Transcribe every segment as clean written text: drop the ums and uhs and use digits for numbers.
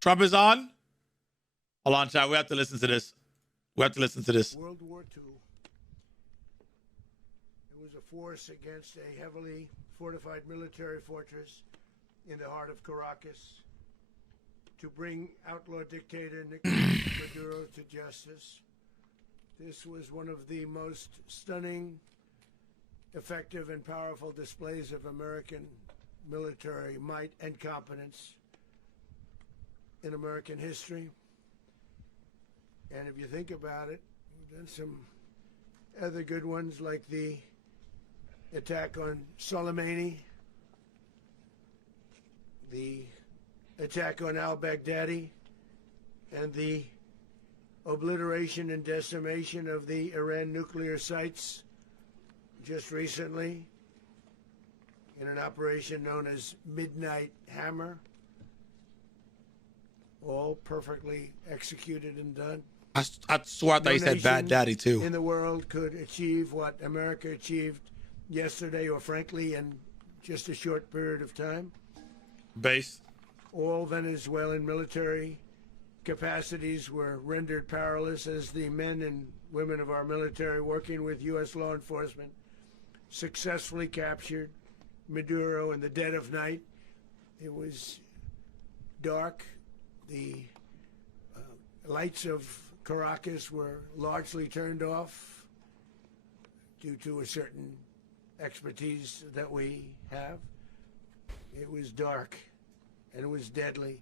Trump is on. Hold on, chat. We have to listen to this. We have to listen to this. World War II. It was a force against a heavily fortified military fortress in the heart of Caracas to bring outlaw dictator Nicolas Maduro to justice. This was one of the most stunning, effective, and powerful displays of American military might and competence in American history. And if you think about it, we've done some other good ones like the attack on Soleimani, the attack on al-Baghdadi, and the obliteration and decimation of the Iran nuclear sites just recently in an operation known as Midnight Hammer. All perfectly executed and done. I swear I thought you said Bad Daddy too. In the world could achieve what America achieved yesterday, or frankly, in just a short period of time. Base. All Venezuelan military capacities were rendered powerless as the men and women of our military, working with U.S. law enforcement, successfully captured Maduro in the dead of night. It was dark. The lights of Caracas were largely turned off due to a certain expertise that we have. It was dark and it was deadly.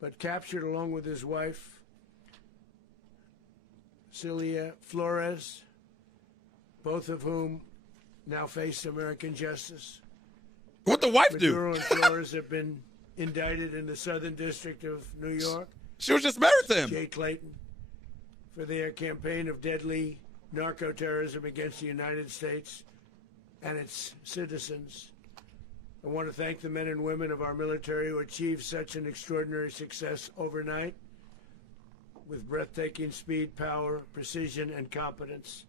But captured along with his wife, Celia Flores, both of whom now face American justice. What the wife do? Maduro and Flores have been indicted in the Southern District of New York. She was just married to him. Jay Clayton, for their campaign of deadly narco-terrorism against the United States and its citizens. I want to thank the men and women of our military who achieved such an extraordinary success overnight with breathtaking speed, power, precision, and competence.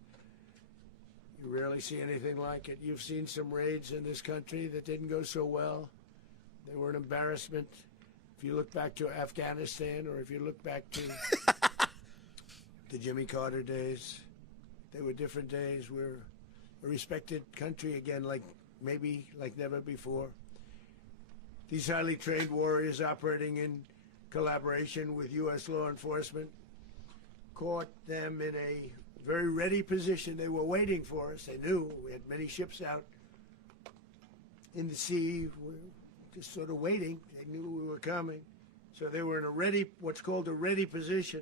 You rarely see anything like it. You've seen some raids in this country that didn't go so well. They were an embarrassment. If you look back to Afghanistan, or if you look back to the Jimmy Carter days, they were different days. We're a respected country again, like never before. These highly trained warriors operating in collaboration with U.S. law enforcement caught them in a very ready position. They were waiting for us. They knew we had many ships out in the sea. Just sort of waiting. They knew we were coming. So they were in a ready, what's called a ready position.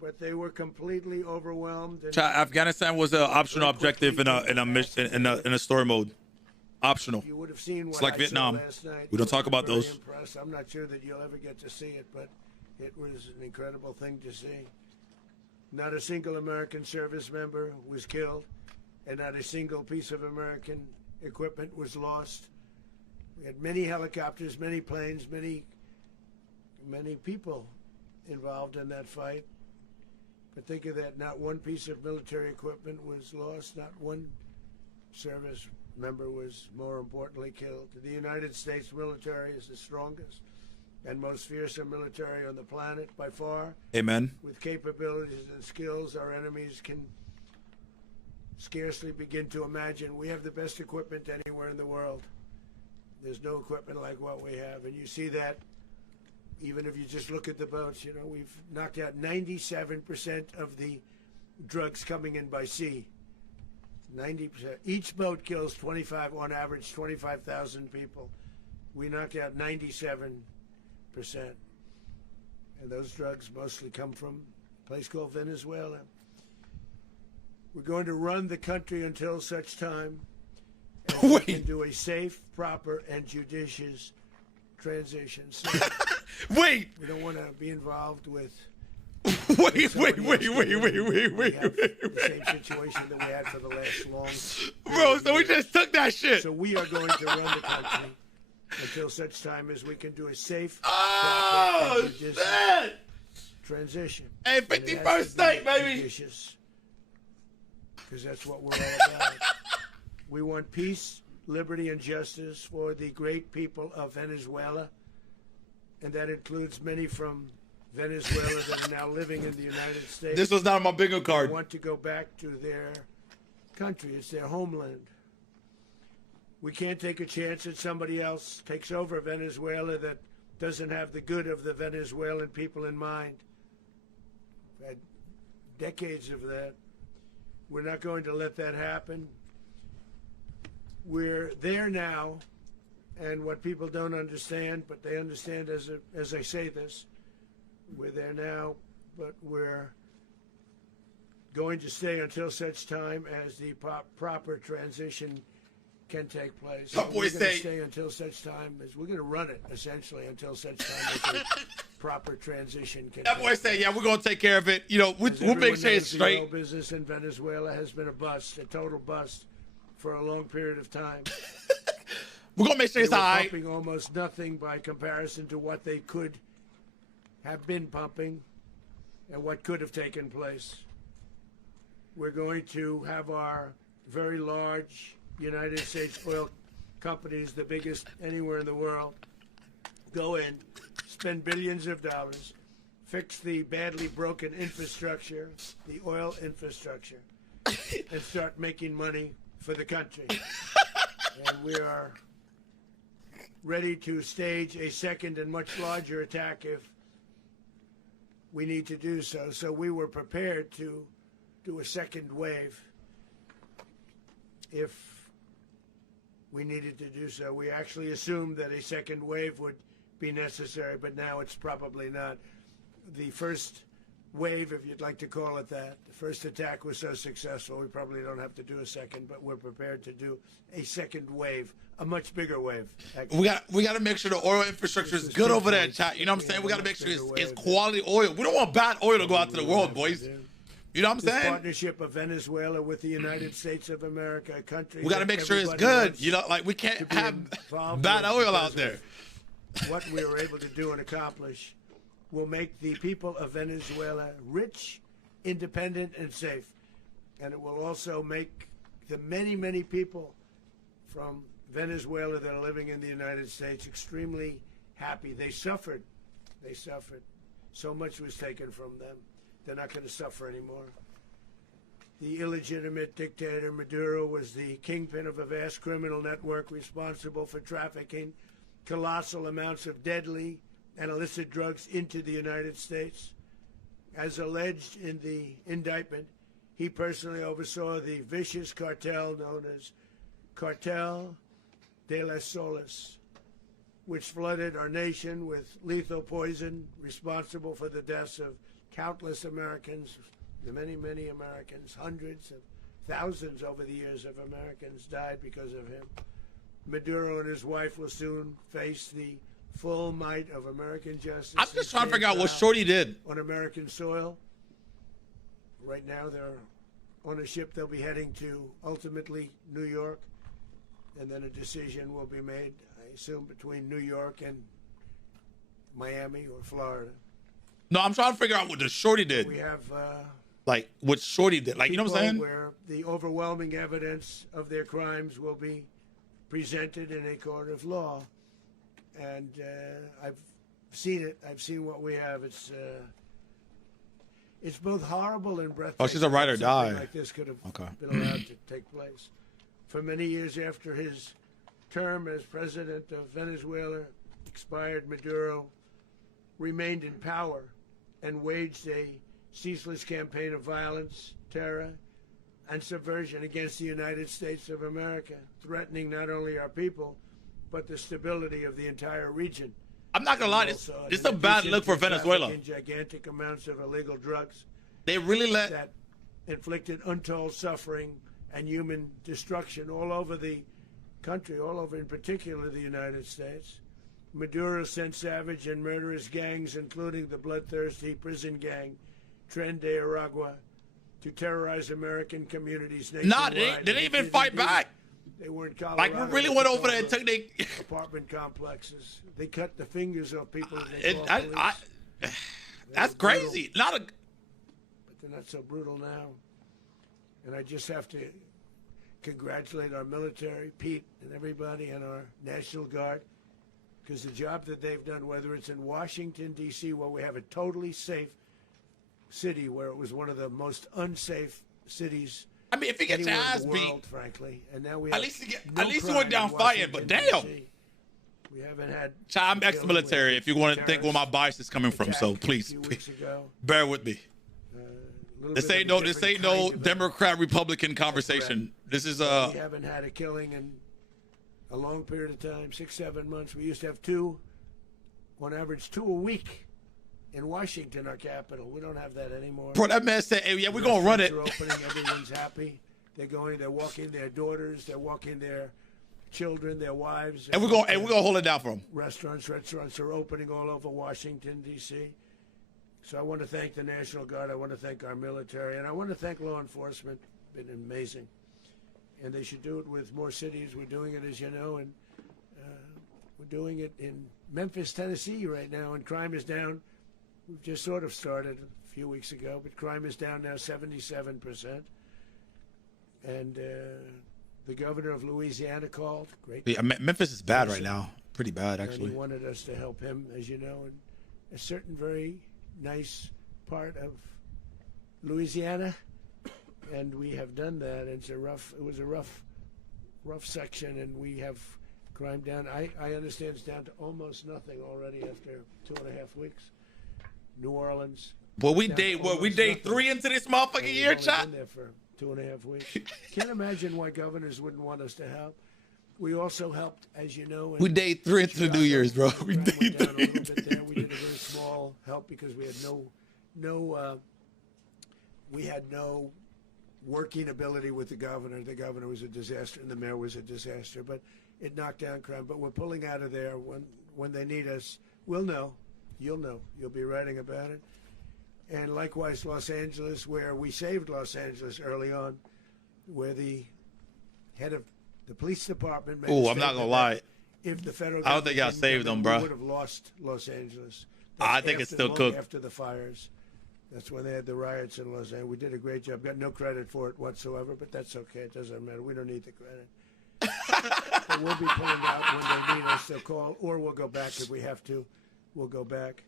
But they were completely overwhelmed. And Afghanistan was an optional objective in a story mode. Optional. You would have seen what it's like Vietnam. Last night. We don't talk about those. Impressed. I'm not sure that you'll ever get to see it, but it was an incredible thing to see. Not a single American service member was killed, and not a single piece of American equipment was lost. We had many helicopters, many planes, many people involved in that fight. But think of that, not one piece of military equipment was lost, not one service member was, more importantly, killed. The United States military is the strongest and most fearsome military on the planet by far. Amen. With capabilities and skills our enemies can scarcely begin to imagine. We have the best equipment anywhere in the world. There's no equipment like what we have, and you see that even if you just look at the boats. You know, we've knocked out 97% of the drugs coming in by sea. 90%. Each boat kills on average 25,000 people. We knocked out 97%. And those drugs mostly come from a place called Venezuela. We're going to run the country until such time as we can do a safe, proper, and judicious transition. So wait! We don't want to be involved with wait. The same situation that we had for the last long. Bro, so we just took that shit. So we are going to run the country until such time as we can do a safe, proper, and judicious transition. Hey, 51st state, baby. Because that's what we're all about. We want peace, liberty and justice for the great people of Venezuela, and that includes many from Venezuela that are now living in the United States. This was not on my bingo card. Want to go back to their country. It's their homeland. We can't take a chance that somebody else takes over Venezuela that doesn't have the good of the Venezuelan people in mind. We've had decades of that. We're not going to let that happen. We're there now, and what people don't understand, but they understand as I say this, we're there now, but we're going to stay until such time as the proper transition can take place. We're going to stay until such time as we're going to run it, essentially, until such time as the proper transition can That boy say, yeah, we're going to take care of it. You know, we'll make sure it's straight. The oil business in Venezuela has been a bust, a total bust, for a long period of time. We're going to make sure it's all right. Pumping almost nothing by comparison to what they could have been pumping and what could have taken place. We're going to have our very large United States oil companies, the biggest anywhere in the world, go in, spend billions of dollars, fix the badly broken infrastructure, the oil infrastructure, and start making money for the country. And we are ready to stage a second and much larger attack if we need to do so. So we were prepared to do a second wave if we needed to do so. We actually assumed that a second wave would be necessary, but now it's probably not. The first wave, if you'd like to call it that, the first attack was so successful, we probably don't have to do a second, but we're prepared to do a second wave, a much bigger wave. We got to make sure the oil infrastructure is good over there, chat. You know what I'm saying? We got to make sure it's quality oil. We don't want bad oil to go out to the world, boys. You know what I'm saying? The partnership of Venezuela with the United States of America, a country. We got to make sure it's good. You know, like we can't have bad oil out there. What we were able to do and accomplish will make the people of Venezuela rich, independent, and safe. And it will also make the many, many people from Venezuela that are living in the United States extremely happy. They suffered. They suffered. So much was taken from them. They're not going to suffer anymore. The illegitimate dictator Maduro was the kingpin of a vast criminal network responsible for trafficking colossal amounts of deadly and illicit drugs into the United States. As alleged in the indictment, he personally oversaw the vicious cartel known as Cartel de las Solas, which flooded our nation with lethal poison, responsible for the deaths of countless Americans, the many, many Americans, hundreds of thousands over the years of Americans died because of him. Maduro and his wife will soon face the full might of American justice. I'm just trying to figure out what Shorty did on American soil. Right now, they're on a ship. They'll be heading to ultimately New York, and then a decision will be made, I assume, between New York and Miami or Florida. No, I'm trying to figure out what the Shorty did. We have like what Shorty did. Like, you know what I'm saying? Where the overwhelming evidence of their crimes will be presented in a court of law. And I've seen it. I've seen what we have. It's both horrible and breathtaking. Oh, she's a ride or die. Like this could have been allowed to take place. For many years after his term as president of Venezuela expired, Maduro remained in power and waged a ceaseless campaign of violence, terror, and subversion against the United States of America, threatening not only our people, but the stability of the entire region. I'm not gonna lie, this is a bad look for Venezuela. Gigantic amounts of illegal drugs. They really let that inflicted untold suffering and human destruction all over the country, all over, in particular, the United States. Maduro sent savage and murderous gangs, including the bloodthirsty prison gang, Tren de Aragua, to terrorize American communities nationwide. Nah, they didn't even fight back. They were in Colorado. Like, we really went over there and took the apartment complexes. They cut the fingers off people. That's crazy. Not a. But they're not so brutal now. And I just have to congratulate our military, Pete and everybody, and our National Guard, because the job that they've done, whether it's in Washington, D.C., where we have a totally safe city, where it was one of the most unsafe cities. I mean, if he gets your ass beat, frankly, and now we at least he went down fighting. But damn, we haven't had. I'm ex-military. If you want to think where my bias is coming from, so please bear with me. This ain't no Democrat Republican conversation. This is We haven't had a killing in a long period of time, 6-7 months. We used to have on average two a week in Washington, our capital. We don't have that anymore. Bro, that man said, hey, yeah, we're going to run it. Opening, everyone's happy. They're walking their daughters, they're walking their children, their wives. And we're going to hold it down for them. Restaurants are opening all over Washington, D.C. So I want to thank the National Guard. I want to thank our military. And I want to thank law enforcement. It's been amazing. And they should do it with more cities. We're doing it, as you know, and we're doing it in Memphis, Tennessee right now, and crime is down. We've just sort of started a few weeks ago, but crime is down now 77%. And the governor of Louisiana called. Great. Yeah, Memphis is bad right now. Pretty bad, actually. And he wanted us to help him, as you know, in a certain very nice part of Louisiana. And we have done that. It was a rough section, and we have crime down. I understand it's down to almost nothing already after 2.5 weeks. New Orleans. Well, we day 3 into this motherfucking year, chat. Been there for 2.5 weeks. Can't imagine why governors wouldn't want us to help. We also helped, as you know. We day 3 into the New Year's, bro. We day 3. We did a very small help because we had no working ability with the governor. The governor was a disaster, and the mayor was a disaster. But it knocked down crime. But we're pulling out of there when they need us. We'll know. You'll know. You'll be writing about it. And likewise, Los Angeles, where we saved Los Angeles early on, where the head of the police department made I'm not gonna lie. If the federal I don't think y'all saved them, bro. We would have lost Los Angeles. I think it's still cooked. After the fires. That's when they had the riots in Los Angeles. We did a great job. Got no credit for it whatsoever, but that's okay. It doesn't matter. We don't need the credit. But we'll be pulling out when they need us. They'll call, or we'll go back if we have to. We'll go back.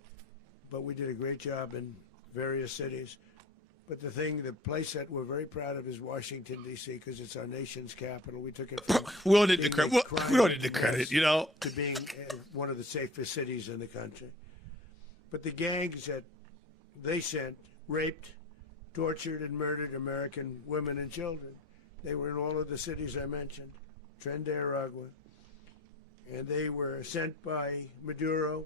But we did a great job in various cities. But the place that we're very proud of is Washington, D.C., because it's our nation's capital. We took it from we don't need the credit. We don't need the credit, you know, to being one of the safest cities in the country. But the gangs that they sent raped, tortured, and murdered American women and children. They were in all of the cities I mentioned, Trinidad, Aragua, and they were sent by Maduro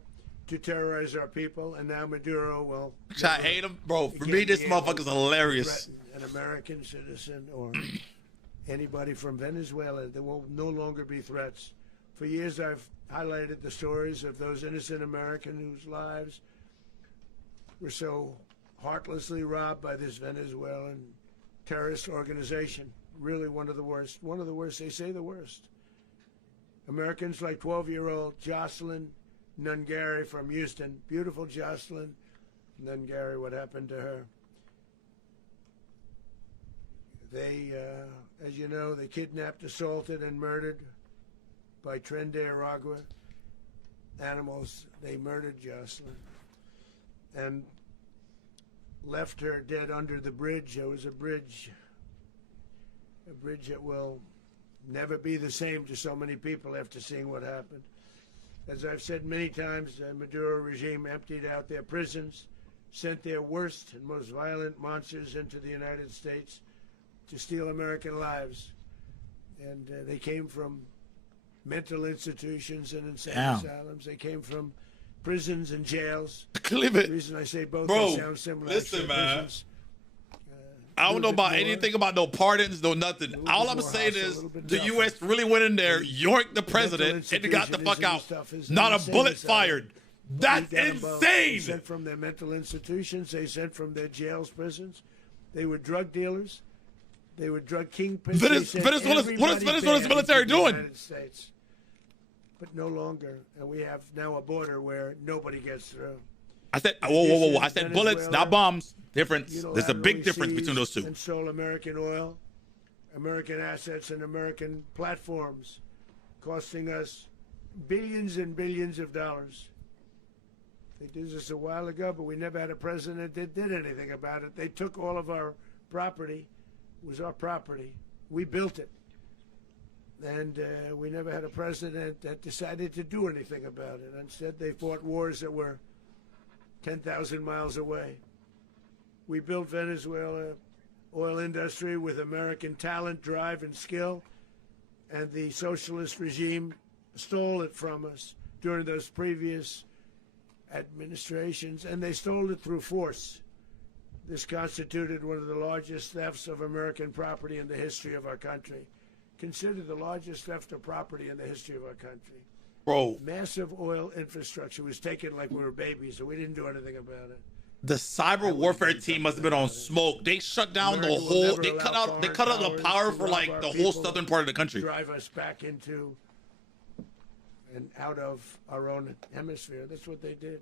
to terrorize our people, and now Maduro will. I hate him, bro. For me, this motherfucker's hilarious. An American citizen or anybody from Venezuela, there will no longer be threats. For years, I've highlighted the stories of those innocent Americans whose lives were so heartlessly robbed by this Venezuelan terrorist organization. Really one of the worst. One of the worst. They say the worst. Americans like 12-year-old Jocelyn Nungary from Houston. Beautiful Jocelyn Nungary. What happened to her? They, as you know, they kidnapped, assaulted, and murdered by Trinidad, Aragua animals. They murdered Jocelyn and left her dead under the bridge. There was a bridge that will never be the same to so many people after seeing what happened. As I've said many times, the Maduro regime emptied out their prisons, sent their worst and most violent monsters into the United States to steal American lives. And they came from mental institutions and insane asylums. They came from prisons and jails. Clip it. The reason I say both sound similar. Listen, man. I don't know about anything about no pardons, no nothing. All I'm saying is the U.S. really went in there, yoinked the president, and got the fuck out. Not a bullet fired. That's insane. They sent from their mental institutions. They sent from their jails, prisons. They were drug dealers. They were drug kingpins. What is Venezuela's military doing? But no longer. And we have now a border where nobody gets through. I said, whoa. I said bullets, not bombs. Difference. There's a big difference between those two. And stole American oil. American assets and American platforms, costing us billions and billions of dollars. They did this a while ago, but we never had a president that did anything about it. They took all of our property. It was our property. We built it. And we never had a president that decided to do anything about it. Instead, they fought wars that were 10,000 miles away. We built Venezuela oil industry with American talent, drive, and skill, and the socialist regime stole it from us during those previous administrations, and they stole it through force. This constituted one of the largest thefts of American property in the history of our country. Considered the largest theft of property in the history of our country. Bro. Massive oil infrastructure was taken like we were babies, and we didn't do anything about it. The cyber warfare team must have been on smoke. They shut down the whole. They cut out the power for like the whole southern part of the country. Drive us back into and out of our own hemisphere. That's what they did.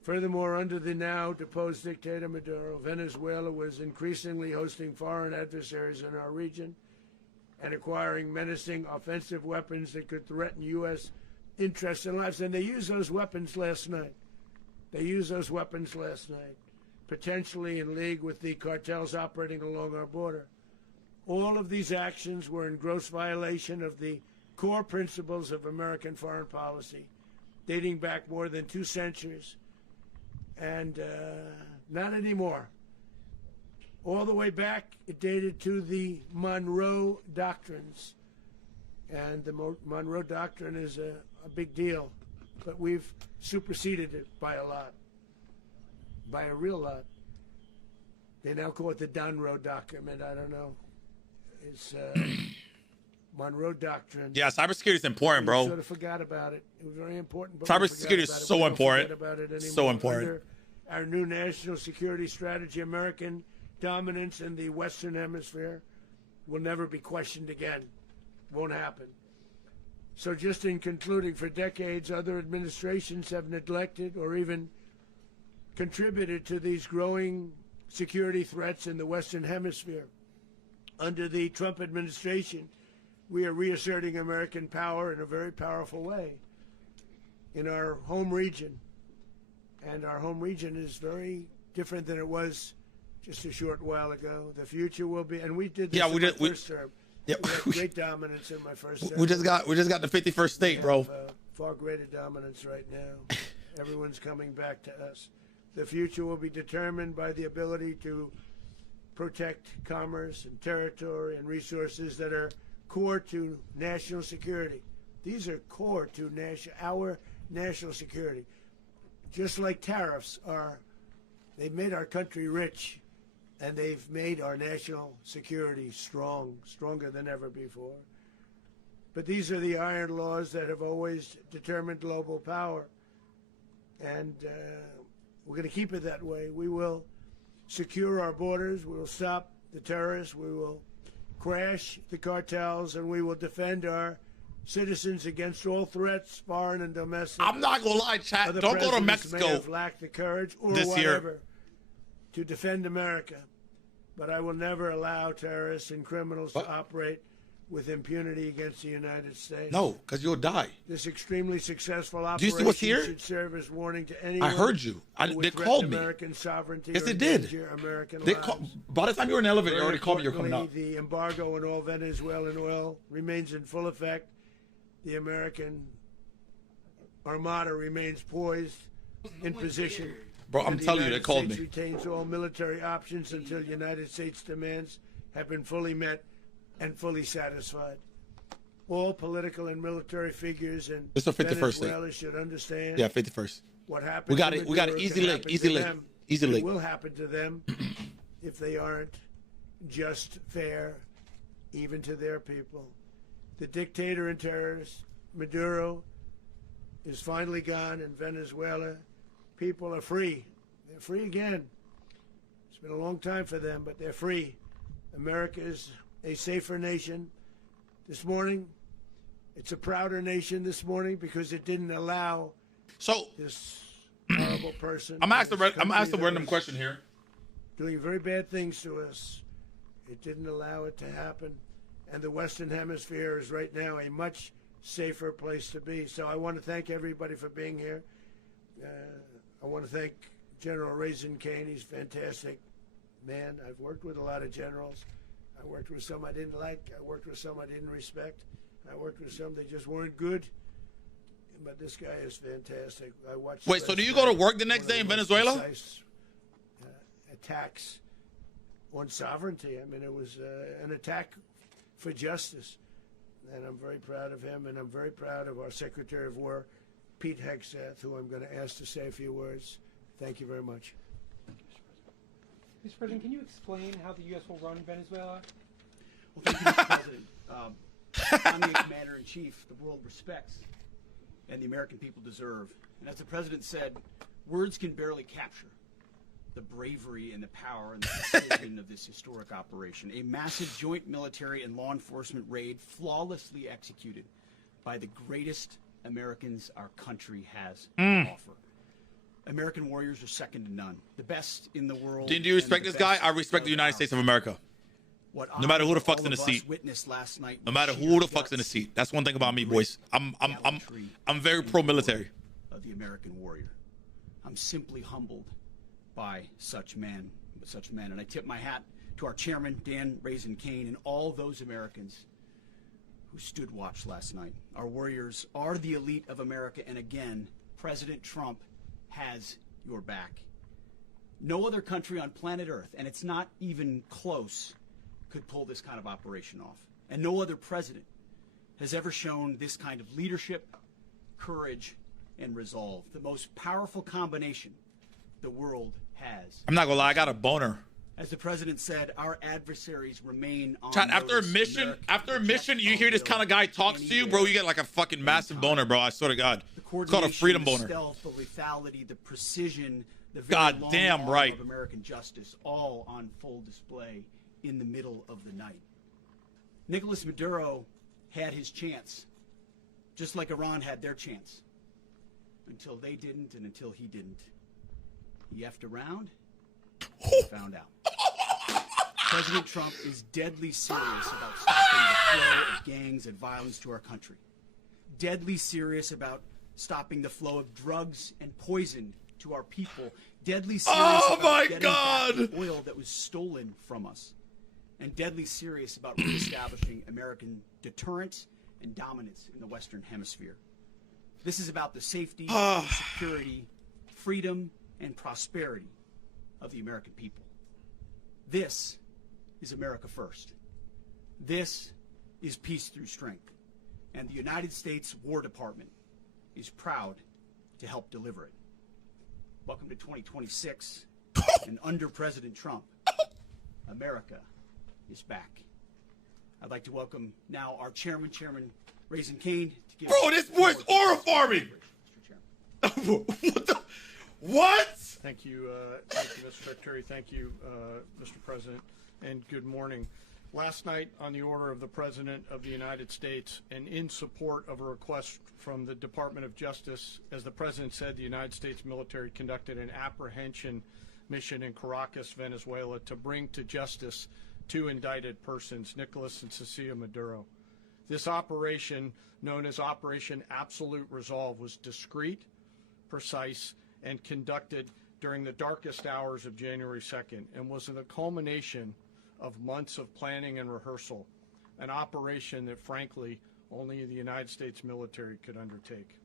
Furthermore, under the now deposed dictator Maduro, Venezuela was increasingly hosting foreign adversaries in our region and acquiring menacing offensive weapons that could threaten U.S. interests and lives. And they used those weapons last night. Potentially in league with the cartels operating along our border. All of these actions were in gross violation of the core principles of American foreign policy, dating back more than 2 centuries, and not anymore. All the way back, it dated to the Monroe Doctrines, and the Monroe Doctrine is a big deal, but we've superseded it by a lot, by a real lot. They now call it the Monroe Document. I don't know. It's Monroe Doctrine. Yeah, cybersecurity is important, bro. We sort of forgot about it. It was very important. But cybersecurity is so important. So important. Under our new national security strategy, American dominance in the Western Hemisphere will never be questioned again. Won't happen. So just in concluding, for decades, other administrations have neglected or even contributed to these growing security threats in the Western Hemisphere. Under the Trump administration, we are reasserting American power in a very powerful way in our home region. And our home region is very different than it was just a short while ago. The future will be, and we did this in my first term. Yeah, we had great dominance in my first term. We just got the 51st state, bro. Far greater dominance right now. Everyone's coming back to us. The future will be determined by the ability to protect commerce and territory and resources that are core to national security. These are core to our national security. Just like tariffs are, they've made our country rich, and they've made our national security stronger than ever before. But these are the iron laws that have always determined global power. And we're going to keep it that way. We will secure our borders. We will stop the terrorists. We will crash the cartels, and we will defend our citizens against all threats, foreign and domestic. I'm not going to lie, chat. Don't go to Mexico may have lacked the courage or this whatever year to defend America. But I will never allow terrorists and criminals to operate with impunity against the United States. No, because you'll die. This extremely successful Do operation you see what's here? should serve as warning to anyone. I heard you. They called me. American sovereignty. Yes, they did. American by the time you were in the elevator, they already called me. You're coming out. The embargo on all Venezuelan oil remains in full effect. The American Armada remains poised in position. Bro, I'm telling you, they called me. The United States retains all military options until United States demands have been fully met and fully satisfied. All political and military figures in Venezuela should understand. Yeah, 51st. What happened? We got it. We got an easy link. Easy link. Easy link. It will happen to them if they aren't just, fair, even to their people. The dictator and terrorist Maduro is finally gone in Venezuela. People are free. They're free again. It's been a long time for them, but they're free. America is a safer nation this morning. It's a prouder nation this morning because it didn't allow this horrible person. I'm asking a random question here. Doing very bad things to us It didn't allow it to happen. And the Western Hemisphere is right now a much safer place to be. So I want to thank everybody for being here. I want to thank General Raisin Kane. He's a fantastic man. I've worked with a lot of generals. I worked with some I didn't like. I worked with some I didn't respect. I worked with some that just weren't good. But this guy is fantastic. I watched. Wait, so do you go to work the next day in Venezuela? Precise, attacks on sovereignty. I mean, it was an attack for justice. And I'm very proud of him, and I'm very proud of our Secretary of War, Pete Hegseth, who I'm going to ask to say a few words. Thank you very much. Mr. President, can you explain how the U.S. will run Venezuela? Well, thank you, Mr. President. I'm the Commander-in-Chief the world respects and the American people deserve. And as the President said, words can barely capture the bravery and the power and the precision of this historic operation. A massive joint military and law enforcement raid flawlessly executed by the greatest Americans our country has to offer. American warriors are second to none. The best in the world. Do you respect this guy? I respect the United States of America. No matter who the fuck's in the seat. Last night, No matter who the fuck's in the seat. That's one thing about me, boys. I'm very pro-military. Of the American warrior. I'm simply humbled by such men, and I tip my hat to our chairman, Dan Raisin Kane, and all those Americans who stood watch last night. Our warriors are the elite of America, and again, President Trump has your back. No other country on planet Earth, and it's not even close, could pull this kind of operation off. And no other president has ever shown this kind of leadership, courage, and resolve. The most powerful combination the world has. I'm not gonna lie, I got a boner. As the president said, our adversaries remain on After a mission, you hear this kind of guy talks to you, bro, you get like a fucking massive boner, bro. I swear to God. It's called a freedom boner. The stealth, the lethality, the precision, the very God long damn arm right of American justice, all on full display in the middle of the night. Nicolas Maduro had his chance, just like Iran had their chance, until they didn't and until he didn't. He effed around and found out. President Trump is deadly serious about stopping the flow of gangs and violence to our country. Deadly serious about stopping the flow of drugs and poison to our people. Deadly serious about getting back the oil that was stolen from us. And deadly serious about reestablishing American deterrence and dominance in the Western Hemisphere. This is about the safety, security, freedom, and prosperity of the American people. This is America first. This is peace through strength. And the United States War Department is proud to help deliver it. Welcome to 2026. And under President Trump, America is back. I'd like to welcome now our chairman, Chairman Raisin Kane. To give Bro, this boy's aura-farming! What the? What? Thank you, Mr. Secretary. Thank you, Mr. President, and good morning. Last night, on the order of the President of the United States, and in support of a request from the Department of Justice, as the President said, the United States military conducted an apprehension mission in Caracas, Venezuela, to bring to justice two indicted persons, Nicolas and Cecilia Maduro. This operation, known as Operation Absolute Resolve, was discreet, precise, and conducted during the darkest hours of January 2nd, and was the culmination of months of planning and rehearsal, an operation that, frankly, only the United States military could undertake.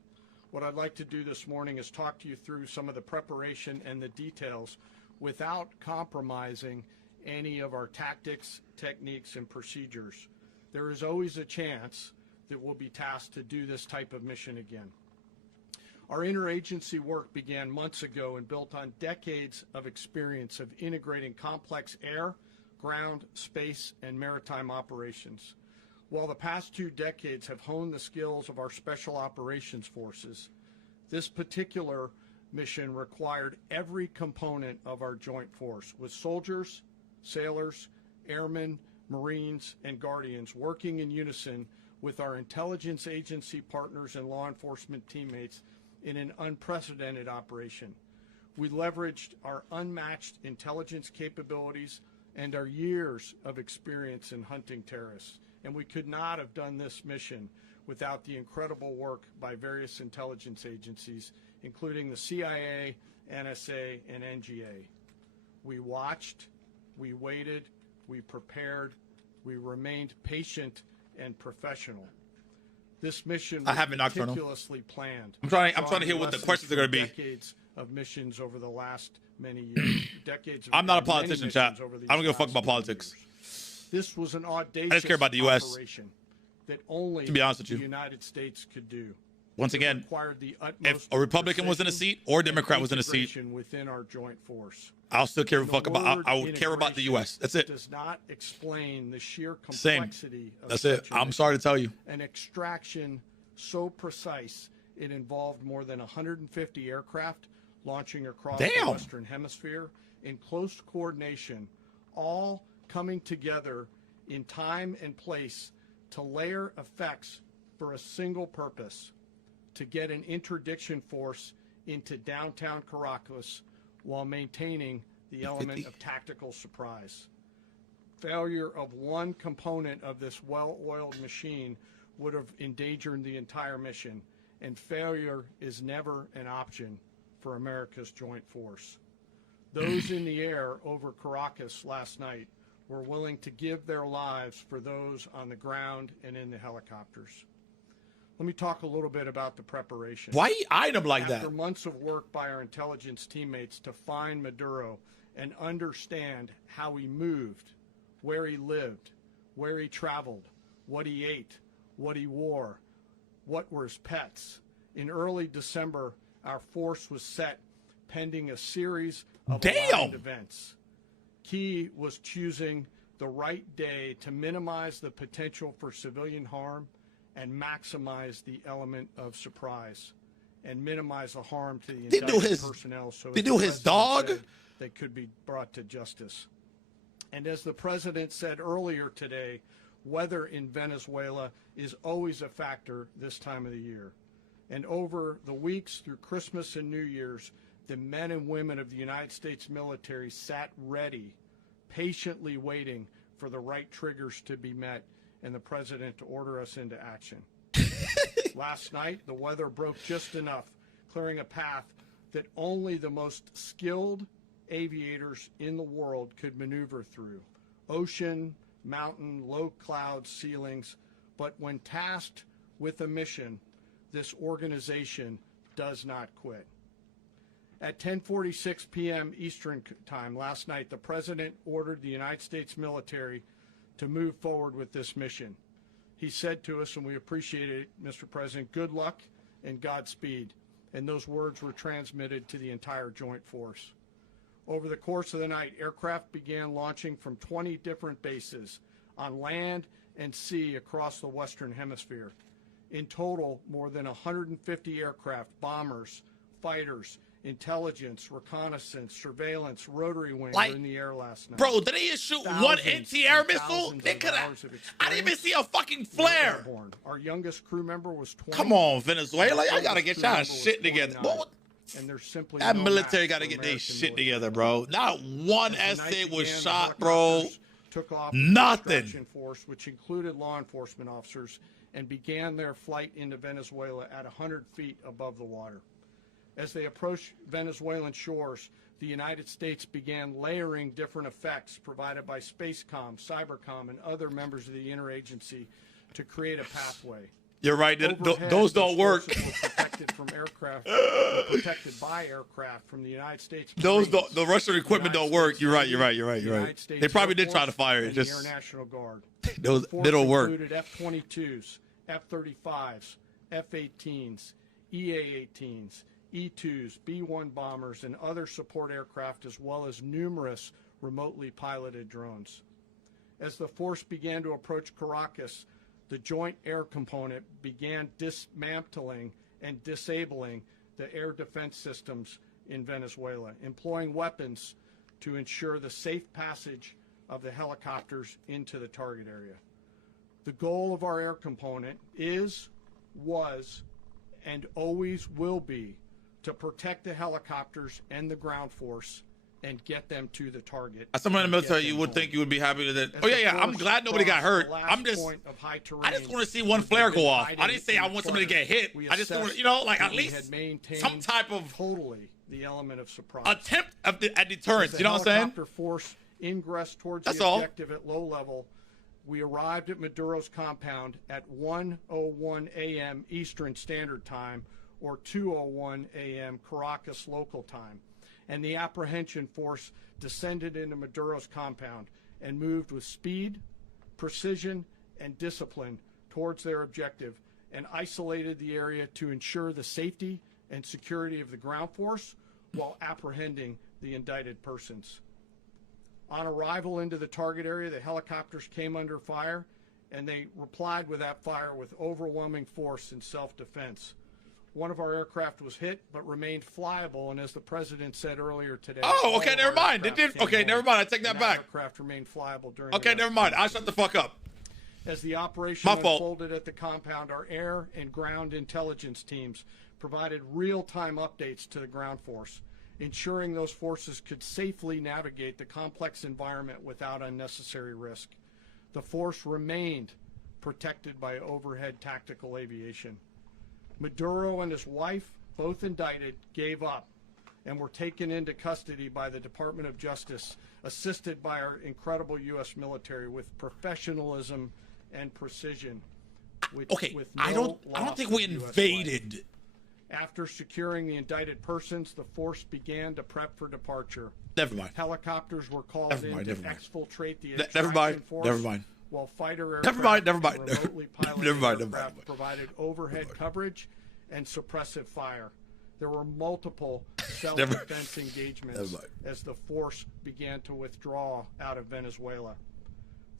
What I'd like to do this morning is talk to you through some of the preparation and the details without compromising any of our tactics, techniques, and procedures. There is always a chance that we'll be tasked to do this type of mission again. Our interagency work began months ago and built on decades of experience of integrating complex air, ground, space, and maritime operations. While the past 2 decades have honed the skills of our special operations forces, this particular mission required every component of our joint force, with soldiers, sailors, airmen, Marines, and Guardians working in unison with our intelligence agency partners and law enforcement teammates in an unprecedented operation. We leveraged our unmatched intelligence capabilities and our years of experience in hunting terrorists. And we could not have done this mission without the incredible work by various intelligence agencies, including the CIA, NSA, and NGA. We watched, we waited, we prepared, we remained patient and professional. This mission was meticulously planned. I'm trying to hear what the questions are going to be. Decades of missions over the last many years. Decades of I'm not a politician, chat. I don't give a fuck about politics. This was an audacious I just care about the U.S. operation that only to be honest with the you. United States could do. Once again, the if a Republican was in a seat or a Democrat was in a seat, within our joint force, I'll still care I would care about the U.S. That's it. Does not explain the sheer complexity of That's it. I'm sorry to tell you. An extraction so precise it involved more than 150 aircraft launching across the Western Hemisphere in close coordination, all coming together in time and place to layer effects for a single purpose: to get an interdiction force into downtown Caracas while maintaining the element of tactical surprise. Failure of one component of this well-oiled machine would have endangered the entire mission, and failure is never an option for America's joint force. Those in the air over Caracas last night were willing to give their lives for those on the ground and in the helicopters. Let me talk a little bit about the preparation. Why eyed him like that? After months of work by our intelligence teammates to find Maduro and understand how he moved, where he lived, where he traveled, what he ate, what he wore, what were his pets. In early December, our force was set pending a series of aligned events. Key was choosing the right day to minimize the potential for civilian harm and maximize the element of surprise and minimize the harm to the indicted personnel so his dog they could be brought to justice. And as the president said earlier today, weather in Venezuela is always a factor this time of the year. And over the weeks through Christmas and New Year's, the men and women of the United States military sat ready, patiently waiting for the right triggers to be met and the president to order us into action. Last night, the weather broke just enough, clearing a path that only the most skilled aviators in the world could maneuver through. Ocean, mountain, low cloud ceilings. But when tasked with a mission, this organization does not quit. At 10:46 p.m. Eastern Time last night, the president ordered the United States military to move forward with this mission. He said to us, and we appreciate it, Mr. President, good luck and Godspeed. And those words were transmitted to the entire joint force. Over the course of the night, aircraft began launching from 20 different bases on land and sea across the Western Hemisphere. In total, more than 150 aircraft, bombers, fighters, intelligence, reconnaissance, surveillance, rotary wing were in the air last night. Bro, did they shoot one anti-air missile? They could have. I didn't even see a fucking flare. Our youngest crew member was 20. Come on, Venezuela. Y'all got to get y'all shit together. And there's simply that military got to get their shit together, bro. Not one essay was shot, bro. Took off nothing. Force, which included law enforcement officers, and began their flight into Venezuela at 100 feet above the water. As they approached Venezuelan shores, the United States began layering different effects provided by Spacecom, Cybercom, and other members of the interagency to create a pathway. You're right. Those don't work. Protected from aircraft, protected by aircraft from the United States. The Russian equipment don't work. You're right. They probably did try to fire it. Just the Air National Guard. they don't work. Included F-22s, F-35s, F-18s, EA-18s, E-2s, B-1 bombers, and other support aircraft, as well as numerous remotely piloted drones. As the force began to approach Caracas, the Joint Air Component began dismantling and disabling the air defense systems in Venezuela, employing weapons to ensure the safe passage of the helicopters into the target area. The goal of our air component is, was, and always will be to protect the helicopters and the ground force and get them to the target. As someone in the and military, get you them would home. think you would be happy with it. As Oh yeah, the yeah. I'm force glad nobody got crossed hurt. the last I'm just, point of high I terrain just want to see one that flare had go been off. I hiding didn't say in I the want somebody to corner. get hit. We I just want, assessed you know, like that at we least had maintained some type of totally the element of surprise. attempt at deterrence. As You the know what I'm saying? helicopter force ingress towards That's the all. objective at low level, we arrived at Maduro's compound at 1:01 a.m. Eastern Standard Time, or 2:01 a.m. Caracas local time, and the apprehension force descended into Maduro's compound and moved with speed, precision, and discipline towards their objective, and isolated the area to ensure the safety and security of the ground force while apprehending the indicted persons. On arrival into the target area, the helicopters came under fire, and they replied with that fire with overwhelming force in self-defense. One of our aircraft was hit, but remained flyable, and as the president said earlier today... Oh, okay, all of never our mind. They aircraft did. came Okay, home, never mind. I take and that back. aircraft remained flyable during Okay, the never mind. I'll shut the fuck up. As the operation My fault. unfolded at the compound, our air and ground intelligence teams provided real-time updates to the ground force, ensuring those forces could safely navigate the complex environment without unnecessary risk. The force remained protected by overhead tactical aviation. Maduro and his wife, both indicted, gave up and were taken into custody by the Department of Justice, assisted by our incredible U.S. military with professionalism and precision. Okay, with I no don't loss think of we US life. invaded. After securing the indicted persons, the force began to prep for departure. Never mind. Helicopters were called Never in mind, to never mind. exfiltrate the Never extraction mind, force, never mind. while fighter aircraft Never mind, never mind, and never- remotely piloted never mind, never mind, aircraft never mind. provided overhead coverage and suppressive fire. There were multiple Never- self-defense engagements never mind. as the force began to withdraw out of Venezuela.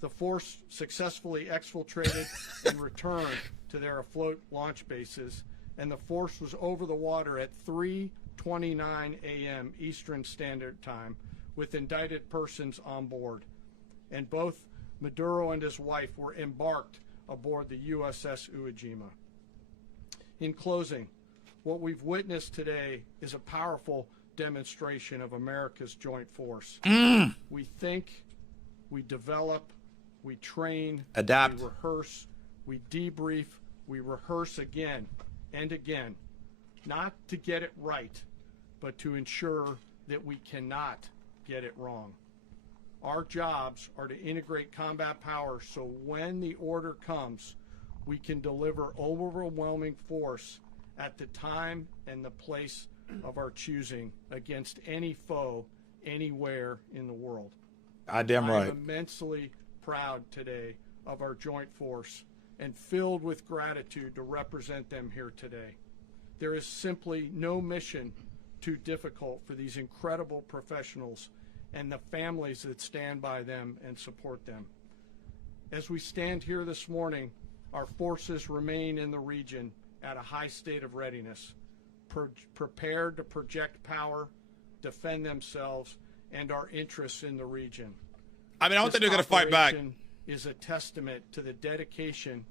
The force successfully exfiltrated and returned to their afloat launch bases, and the force was over the water at 3:29 a.m. Eastern Standard Time with indicted persons on board. And both Maduro and his wife were embarked aboard the USS Iwo Jima. In closing, what we've witnessed today is a powerful demonstration of America's joint force. We think, we develop, we train, Adapt. we rehearse, we debrief, we rehearse again and again, not to get it right, but to ensure that we cannot get it wrong. Our jobs are to integrate combat power so when the order comes, we can deliver overwhelming force at the time and the place of our choosing against any foe anywhere in the world. Damn I right. am immensely proud today of our joint force and filled with gratitude to represent them here today. There is simply no mission too difficult for these incredible professionals and the families that stand by them and support them. As we stand here this morning, our forces remain in the region at a high state of readiness, prepared to project power, defend themselves, and our interests in the region. I mean, I don't This think they're going to fight back. operation is a testament to the dedication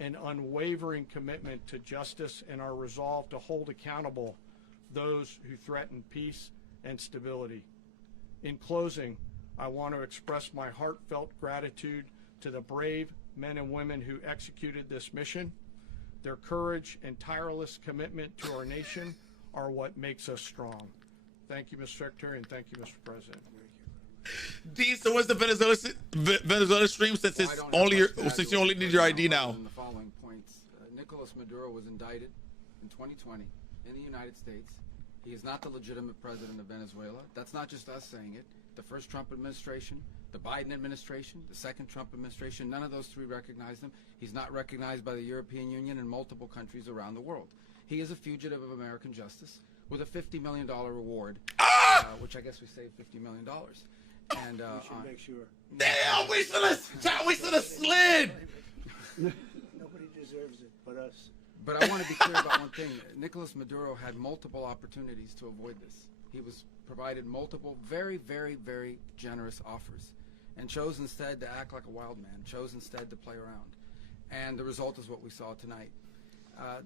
and unwavering commitment to justice and our resolve to hold accountable those who threaten peace and stability. In closing, I want to express my heartfelt gratitude to the brave men and women who executed this mission. Their courage and tireless commitment to our nation are what makes us strong. Thank you, Mr. Secretary, and thank you, Mr. President. D, so what's the Venezuela stream since Well, I it's don't have only much your, to add since to you what only the need your President ID now? wrote in the following points. Nicolas Maduro was indicted in 2020 in the United States. He is not the legitimate president of Venezuela. That's not just us saying it. The first Trump administration, the Biden administration, the second Trump administration, none of those three recognized him. He's not recognized by the European Union and multiple countries around the world. He is a fugitive of American justice with a $50 million reward, which I guess we saved $50 million. And We should make sure. Damn, we should have slid. Nobody deserves it but us. But I want to be clear about one thing. Nicolas Maduro had multiple opportunities to avoid this. He was provided multiple very, very, very generous offers and chose instead to act like a wild man, chose instead to play around. And the result is what we saw tonight.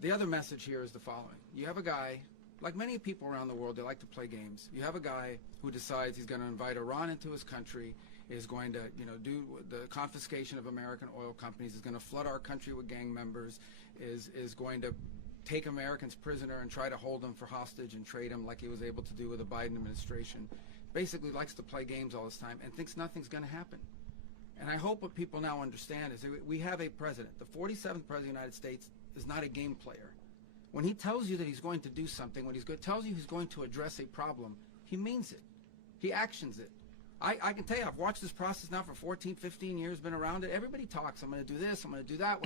The other message here is the following. You have a guy like many people around the world, they like to play games. You have a guy who decides he's going to invite Iran into his country, is going to, do the confiscation of American oil companies, is going to flood our country with gang members, is going to take Americans prisoner and try to hold them for hostage and trade them like he was able to do with the Biden administration. Basically likes to play games all this time and thinks nothing's going to happen. And I hope what people now understand is that we have a president. The 47th president of the United States is not a game player. When he tells you that he's going to do something, when tells you he's going to address a problem, he means it. He actions it. I can tell you, I've watched this process now for 14, 15 years, been around it. Everybody talks, I'm going to do this, I'm going to do that.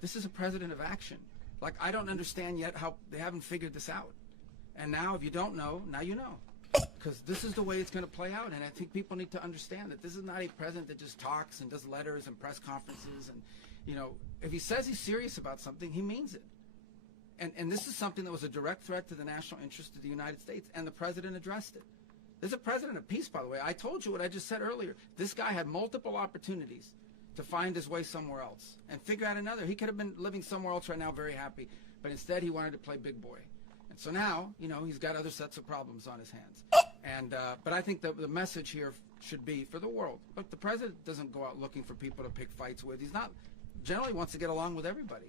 This is a president of action. Like, I don't understand yet how they haven't figured this out. And now, if you don't know, now you know. Because this is the way it's going to play out. And I think people need to understand that this is not a president that just talks and does letters and press conferences. And, if he says he's serious about something, he means it. And this is something that was a direct threat to the national interest of the United States, and the president addressed it. There's a president of peace, by the way. I told you what I just said earlier. This guy had multiple opportunities to find his way somewhere else and figure out another. He could have been living somewhere else right now very happy, but instead he wanted to play big boy. And so now, he's got other sets of problems on his hands. And but I think the message here should be for the world. Look, the president doesn't go out looking for people to pick fights with. He's not generally wants to get along with everybody.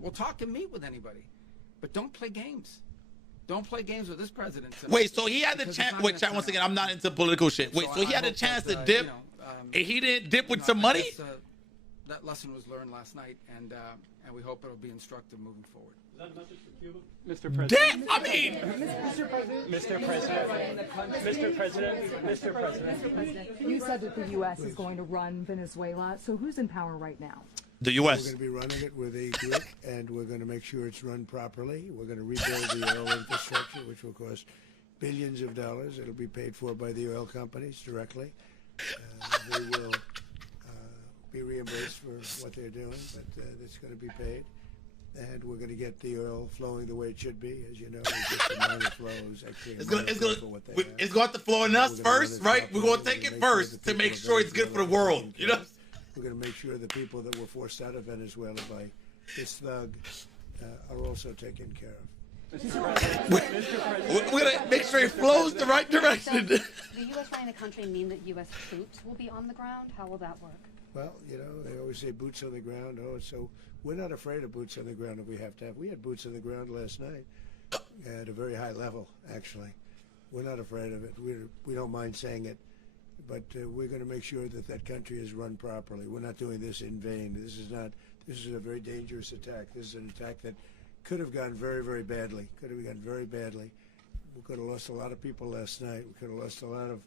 We'll talk and meet with anybody, but don't play games. Don't play games with this president. Wait, so he had the chance. Wait, chat once again. I'm not into political shit. Wait, so he had a chance to dip, and he didn't dip with some money. That lesson was learned last night, and we hope it'll be instructive moving forward. Is that a message for Cuba? Mr. President. Damn, I mean, Mr. President. You said that the U.S. is going to run Venezuela. So who's in power right now? the U.S. We're going to be running it with a group, and we're going to make sure it's run properly. We're going to rebuild the oil infrastructure, which will cost billions of dollars. It'll be paid for by the oil companies directly. They will be reimbursed for what they're doing, but it's going to be paid. And we're going to get the oil flowing the way it should be. As you know, it's just a minor flow. It's going to have to flow in us first, right? We're going to take it first to make sure it's good for the world. You know? We're going to make sure the people that were forced out of Venezuela by this thug are also taken care of. We're going to make sure it flows the right direction. Does the U.S. running the country mean that U.S. troops will be on the ground? How will that work? Well, you know, they always say boots on the ground. Oh, so we're not afraid of boots on the ground if we have to have. We had boots on the ground last night at a very high level, actually. We're not afraid of it. We don't mind saying it. But we're going to make sure that that country is run properly. We're not doing this in vain. This is a very dangerous attack. This is an attack that could have gone very, very badly. Could have gone very badly. We could have lost a lot of people last night. We could have lost a lot of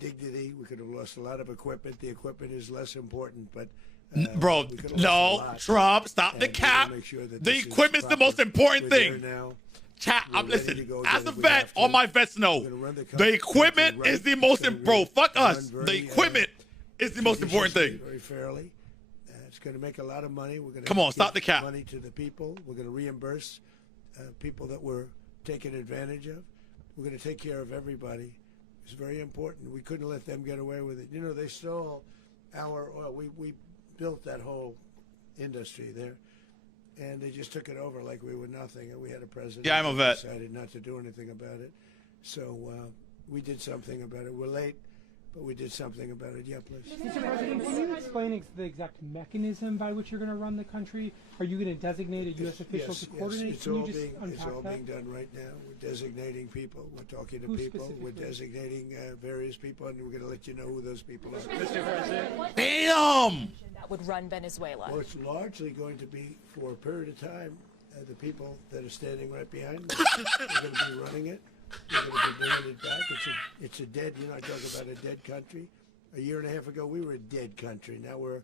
dignity. We could have lost a lot of equipment. The equipment is less important, but bro, no, Trump, stop the cap. Sure the equipment's the most important thing. Chat, listen, as a vet, all my vets know the equipment is the most important. Bro, fuck us. The equipment is the most important thing. Very fairly. It's going to make a lot of money. We're going to come on, stop the cap. Money to the people. We're going to reimburse people that were taken advantage of. We're going to take care of everybody. It's very important. We couldn't let them get away with it. You know, they stole our oil. We built that whole industry there. And they just took it over like we were nothing. And we had a president I'm a vet. who decided not to do anything about it. So we did something about it. We're late, but we did something about it. Yeah, please. Mr. President, can you explain the exact mechanism by which you're going to run the country? Are you going to designate a U.S. official to coordinate? It's all being done right now. We're designating people. We're talking to people. We're designating various people, and we're going to let you know who those people are. Mr. President. Damn! That would run Venezuela. Well, it's largely going to be, for a period of time, the people that are standing right behind me are going to be running it. We're going to be bringing it back. It's a dead, I talk about a dead country. A year and a half ago, we were a dead country. Now we're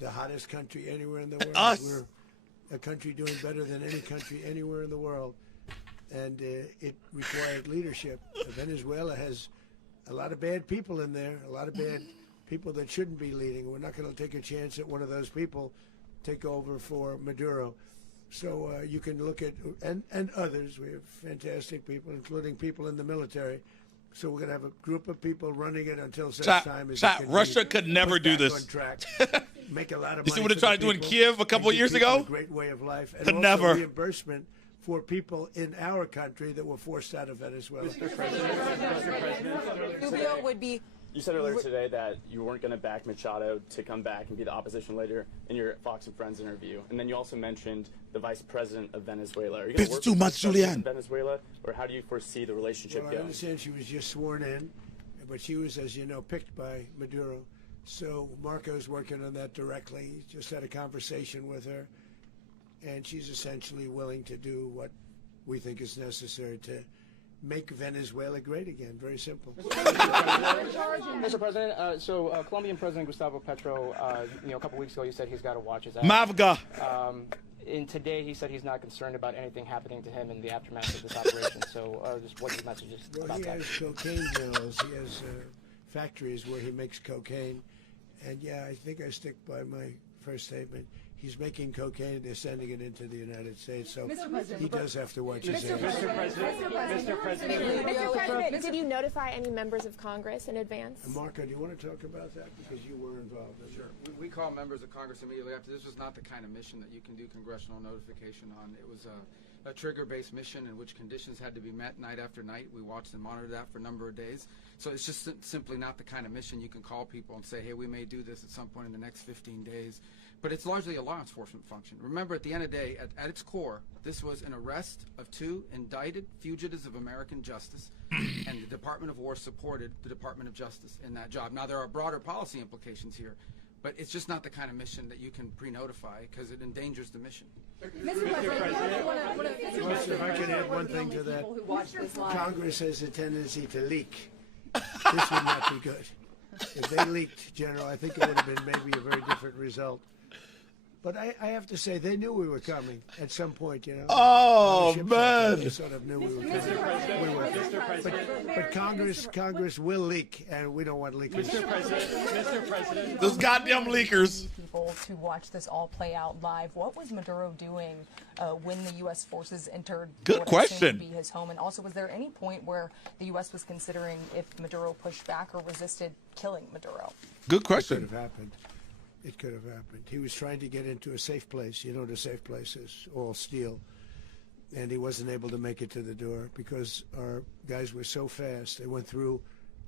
the hottest country anywhere in the world. Us. We're a country doing better than any country anywhere in the world. And it required leadership. Venezuela has a lot of bad people in there, a lot of bad people that shouldn't be leading. We're not going to take a chance that one of those people take over for Maduro. So you can look at, and others, we have fantastic people, including people in the military. So we're going to have a group of people running it until such time as Russia could never do this. On track. make a lot of money. You see what they tried to do in people, Kiev a couple and give years people ago? A great way of life, and Could also never. reimbursement for people in our country that were forced out of Venezuela. Mr. President, Rubio would be. you said earlier today that you weren't going to back Machado to come back and be the opposition leader in your Fox and Friends interview. And then you also mentioned the vice president of Venezuela. Are you going to work too with the much, vice president Julian. of Venezuela, or how do you foresee the relationship Well, I going? understand she was just sworn in, but she was, as you know, picked by Maduro. So Marco's working on that directly. He just had a conversation with her, and she's essentially willing to do what we think is necessary to make Venezuela great again. Very simple. Mr. President, Colombian President Gustavo Petro, a couple weeks ago, he said he's got to watch his ass. Mavga. And today he said he's not concerned about anything happening to him in the aftermath of this operation. So just what's his message about He that? has cocaine mills. He has factories where he makes cocaine. And yeah, I think I stick by my first statement. He's making cocaine. They're sending it into the United States. So he does have to watch his ass. Mr. President, Did you notify any members of Congress in advance? Marco, do you want to talk about that? Because you were involved in it. Sure. We call members of Congress immediately after. This was not the kind of mission that you can do congressional notification on. It was a trigger-based mission in which conditions had to be met night after night. We watched and monitored that for a number of days. So it's just simply not the kind of mission you can call people and say, hey, we may do this at some point in the next 15 days. But it's largely a law enforcement function. Remember, at the end of the day, at its core, this was an arrest of 2 indicted fugitives of American justice, and the Department of War supported the Department of Justice in that job. Now, there are broader policy implications here, but it's just not the kind of mission that you can pre-notify because it endangers the mission. Mr. President, If I can add one thing to that, Congress has a tendency to leak. This would not be good. If they leaked, General, I think it would have been maybe a very different result. But I have to say, they knew we were coming at some point, you know. Oh, Ships man. They sort of knew we were coming. We were. But Congress will leak, and we don't want leakers. Mr. President. Those goddamn leakers. People to watch this all play out live. What was Maduro doing when the U.S. forces entered Good what question. assumed to be his home? And also, was there any point where the U.S. was considering if Maduro pushed back or resisted killing Maduro? Good It question. could have happened. It could have happened. He was trying to get into a safe place. You know what a safe place is, all steel. And he wasn't able to make it to the door because our guys were so fast. They went through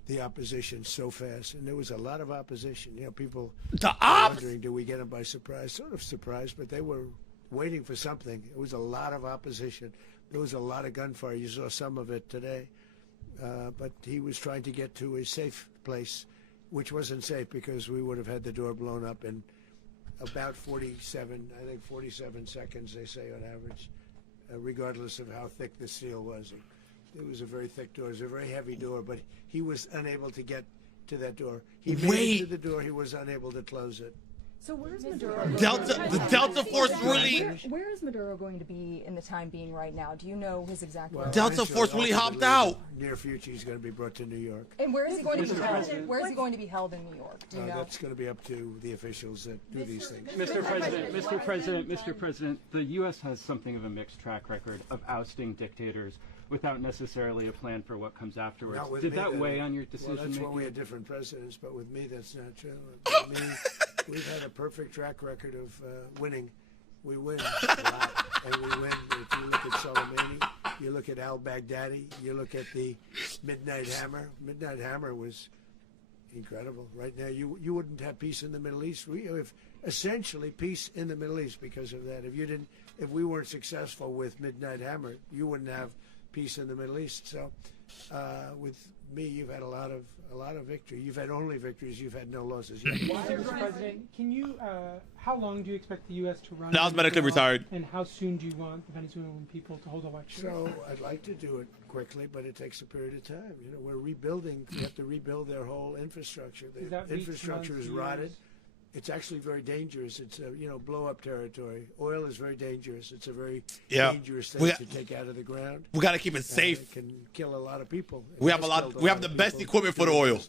the opposition so fast. And there was a lot of opposition. You know, people The were ops. wondering, do we get them by surprise? Sort of surprised, but they were waiting for something. It was a lot of opposition. There was a lot of gunfire. You saw some of it today. But he was trying to get to a safe place, which wasn't safe because we would have had the door blown up in about 47 seconds, they say on average, regardless of how thick the steel was. It was a very thick door. It was a very heavy door, but he was unable to get to that door. He made it to the door. He was unable to close it. So where's Maduro? The Delta Force really. Where is Maduro going to be in the time being right now? Do you know his exact Well, location? Delta Force really hopped out. Near future, he's going to be brought to New York. And where is he going to be held? Where is he going to be held in New York? Do you know? That's going to be up to the officials that do these things. Mr. President, the U.S. has something of a mixed track record of ousting dictators without necessarily a plan for what comes afterwards. Not with Did me, that though. weigh on your decision Well, that's making? why we had different presidents, but with me, that's not true. With me, we've had a perfect track record of winning. We win a lot, and we win. If you look at Soleimani, you look at al-Baghdadi, you look at the Midnight Hammer. Midnight Hammer was incredible. Right now, you wouldn't have peace in the Middle East. We have essentially peace in the Middle East because of that. If we weren't successful with Midnight Hammer, you wouldn't have peace in the Middle East. So, with me, you've had a lot of victory. You've had only victories. You've had no losses. Mr. President, can you? How long do you expect the U.S. to run? Now it's medically retired. And how soon do you want the Venezuelan people to hold elections? So I'd like to do it quickly, but it takes a period of time. You know, we're rebuilding. We have to rebuild their whole infrastructure. The infrastructure is rotted. It's actually very dangerous. It's blow-up territory. Oil is very dangerous. It's a very dangerous thing to take out of the ground. We got to keep it safe. It can kill a lot of people. We have the best equipment for the oil.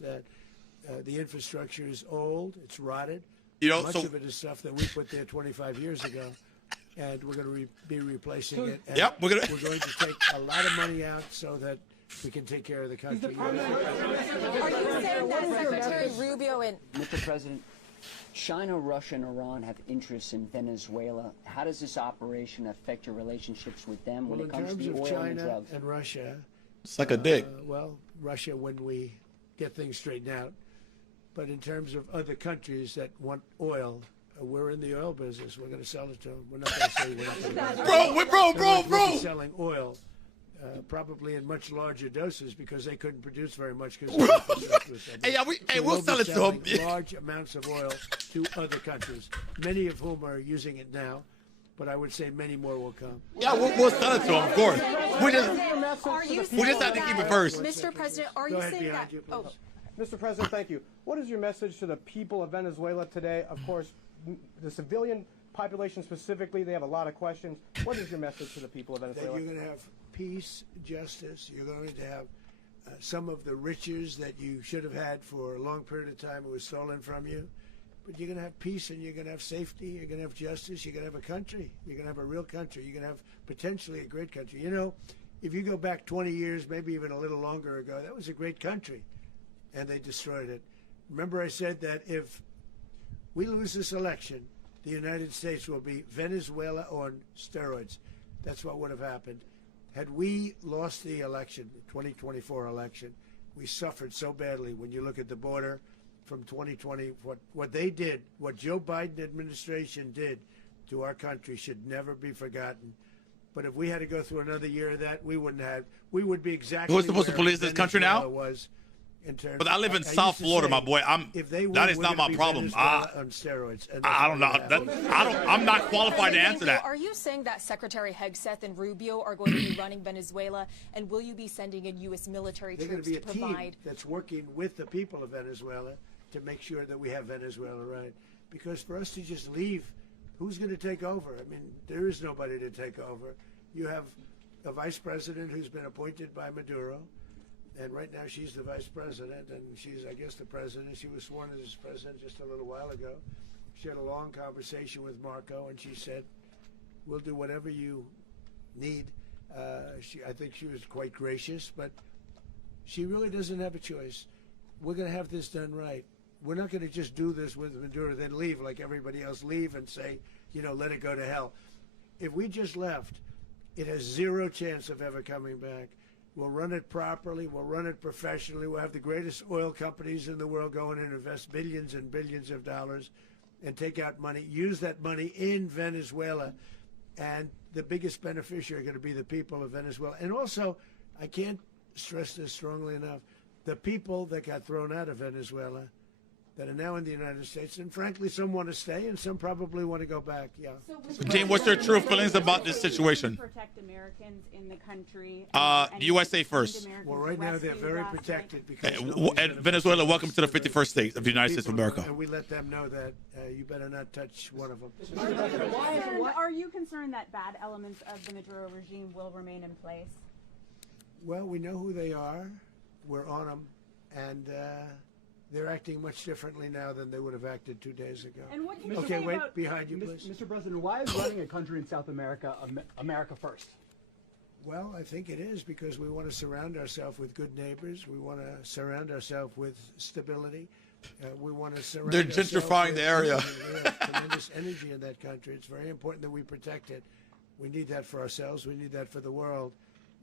The infrastructure is old. It's rotted. Much of it is stuff that we put there 25 years ago, and we're going to be replacing it. And we're going to take a lot of money out so that we can take care of the country. Are you saying that Secretary Rubio and Mr. President, China, Russia, and Iran have interests in Venezuela. How does this operation affect your relationships with them when it comes to the oil and the drugs? And Russia, suck a dick. Well, Russia when we get things straightened out. But in terms of other countries that want oil, we're in the oil business. We're going to sell it to them. We're not going to say we're not going to. We're selling oil, probably in much larger doses because they couldn't produce very much. We'll sell it to them. Large amounts of oil to other countries, many of whom are using it now. But I would say many more will come. Yeah, we'll sell it to them, of course. We just have to keep it first. Mr. President, are you saying that? Mr. President, thank you. What is your message to the people of Venezuela today? Of course, the civilian population specifically, they have a lot of questions. What is your message to the people of Venezuela? That you're going to have peace, justice. You're going to have some of the riches that you should have had for a long period of time. It was stolen from you. But you're going to have peace and you're going to have safety. You're going to have justice. You're going to have a country. You're going to have a real country. You're going to have potentially a great country. You know, if you go back 20 years, maybe even a little longer ago, that was a great country. And they destroyed it. Remember I said that if we lose this election, the United States will be Venezuela on steroids. That's what would have happened. Had we lost the election, the 2024 election, we suffered so badly when you look at the border from 2020. What they did, what Joe Biden administration did to our country should never be forgotten. But if we had to go through another year of that, we would be exactly who's supposed to police this country now? Was. But I live in South Florida, my boy. That is not my problem. On steroids. I don't know. I'm not qualified to answer that. Are you saying that Secretary Hegseth and Rubio are going to be running Venezuela, and will you be sending in U.S. military troops to provide? They're going to be a team that's working with the people of Venezuela to make sure that we have Venezuela right. Because for us to just leave, who's going to take over? I mean, there is nobody to take over. You have a vice president who's been appointed by Maduro. And right now she's the vice president, and she's, I guess, the president. She was sworn as president just a little while ago. She had a long conversation with Marco, and she said, we'll do whatever you need. I think she was quite gracious, but she really doesn't have a choice. We're going to have this done right. We're not going to just do this with Maduro, then leave like everybody else, leave and say, let it go to hell. If we just left, it has zero chance of ever coming back. We'll run it properly. We'll run it professionally. We'll have the greatest oil companies in the world go in and invest billions and billions of dollars and take out money, use that money in Venezuela. And the biggest beneficiary are going to be the people of Venezuela. And also, I can't stress this strongly enough, the people that got thrown out of Venezuela that are now in the United States, and frankly, some want to stay and some probably want to go back. Yeah. Jane, what's your true feelings about this situation? Protect Americans in the country. USA first. Well, right now they're very protected because. And Venezuela, welcome to the 51st state of the United States of America. And we let them know that you better not touch one of them. Are you concerned that bad elements of the Maduro regime will remain in place? Well, we know who they are. We're on them, and. They're acting much differently now than they would have acted 2 days ago. And what can okay, wait, behind you, please. Mr. President, why is running a country in South America America first? Well, I think it is because we want to surround ourselves with good neighbors. We want to surround ourselves with stability. We want to surround They're gentrifying the area. We have tremendous energy in that country. It's very important that we protect it. We need that for ourselves. We need that for the world.